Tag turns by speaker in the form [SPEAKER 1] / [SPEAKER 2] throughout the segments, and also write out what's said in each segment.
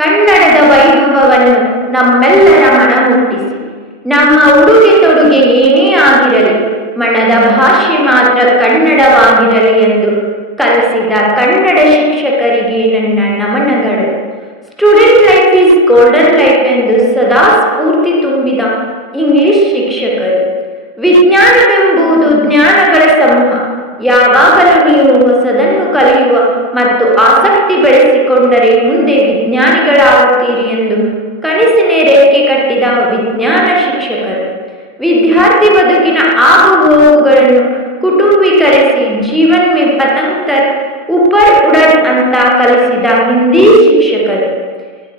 [SPEAKER 1] ಕನ್ನಡದ ವೈಭವವನ್ನು ನಮ್ಮೆಲ್ಲರ ಮನ ಮುಟ್ಟಿಸಿ. ನಮ್ಮ ಉಡುಗೆ ತೊಡುಗೆ ಏನೇ ಆಗಿರಲಿ ಮನದ ಭಾಷೆ ಮಾತ್ರ ಕನ್ನಡವಾಗಿರಲಿ ಎಂದು ಕಲಿಸಿದ ಕನ್ನಡ ಶಿಕ್ಷಕರಿಗೆ ನನ್ನ ನಮನಗಳು. Student life is golden life ಎಂದು ಸದಾ ಸ್ಫೂರ್ತಿ ತುಂಬಿದ ಇಂಗ್ಲಿಷ್ ಶಿಕ್ಷಕರು. ವಿಜ್ಞಾನವೆಂಬುದು ಜ್ಞಾನಗಳ ಸಮೂಹ. ಯಾವಾಗಲೂ ನೀವು ಹೊಸದನ್ನು ಕಲಿಯುವ ಮತ್ತು ಆಸಕ್ತಿ ಬೆಳೆಸಿಕೊಂಡರೆ ಮುಂದೆ ವಿಜ್ಞಾನಿಗಳಾಗುತ್ತೀರಿ ಎಂದು ಕನಸಿನ ರೇಖೆ ಕಟ್ಟಿದ ವಿಜ್ಞಾನ ಶಿಕ್ಷಕರು. ವಿದ್ಯಾರ್ಥಿ ಬದುಕಿನ ಆಗು ಹೋಗುಗಳನ್ನು ಕುಟುಂಬೀಕರಿಸಿ ಜೀವನ್ ಮೇ ಪತಂಗ್ತರ್ ಉಪರ್ ಉಡನ್ ಅಂತ ಕಲಿಸಿದ ಹಿಂದಿ ಶಿಕ್ಷಕರು.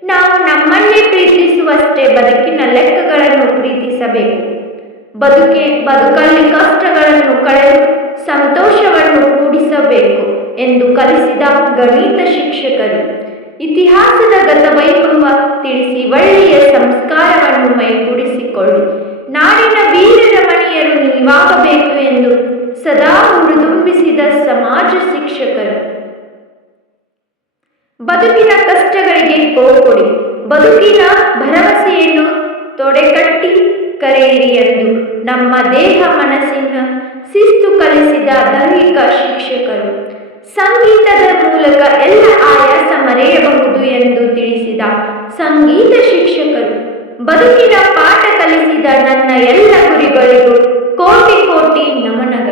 [SPEAKER 1] ನಾವು ನಮ್ಮನ್ನೇ ಪ್ರೀತಿಸುವಷ್ಟೇ ಬದುಕಿನ ಲೆಕ್ಕಗಳನ್ನು ಪ್ರೀತಿಸಬೇಕು. ಬದುಕೆ, ಬದುಕಲ್ಲಿ ಕಷ್ಟಗಳನ್ನು ಎಂದು ಕಲಿಸಿದ ಗಣಿತ ಶಿಕ್ಷಕರು. ಇತಿಹಾಸದ ಗತವೈಭವ ತಿಳಿಸಿ ಒಳ್ಳೆಯ ಸಂಸ್ಕಾರವನ್ನು ಮೈಗೂಡಿಸಿಕೊಳ್ಳಿ. ನಾಡಿನ ವೀರರ ಮಣಿಯರು ನೀವಾಗಬೇಕು ಎಂದು ಸದಾ ಮೃದುಂಬಿಸಿದ ಸಮಾಜ ಶಿಕ್ಷಕರು. ಬದುಕಿನ ಕಷ್ಟಗಳಿಗೆ ಕೊಡಿ ಬದುಕಿನ ಭರವಸೆಯನ್ನು ತೊಡೆಕಟ್ಟಿ ಕರೆಯಿರಿ ಎಂದು ನಮ್ಮ ದೇಹ ಮನಸ್ಸಿನ ಶಿಸ್ತು ಕಲಿಸಿದ ದೈಹಿಕ ಶಿಕ್ಷಕರು. ಸಂಗೀತದ ಮೂಲಕ ಎಲ್ಲ ಆಯಾಸ ಮರೆಯಬಹುದು ಎಂದು ತಿಳಿಸಿದ ಸಂಗೀತ ಶಿಕ್ಷಕರು, ಬದುಕಿನ ಪಾಠ ಕಲಿಸಿದ ನನ್ನ ಎಲ್ಲ ಗುರಿಗಳಿಗೂ ಕೋಟಿ ಕೋಟಿ ನಮನಗಳು.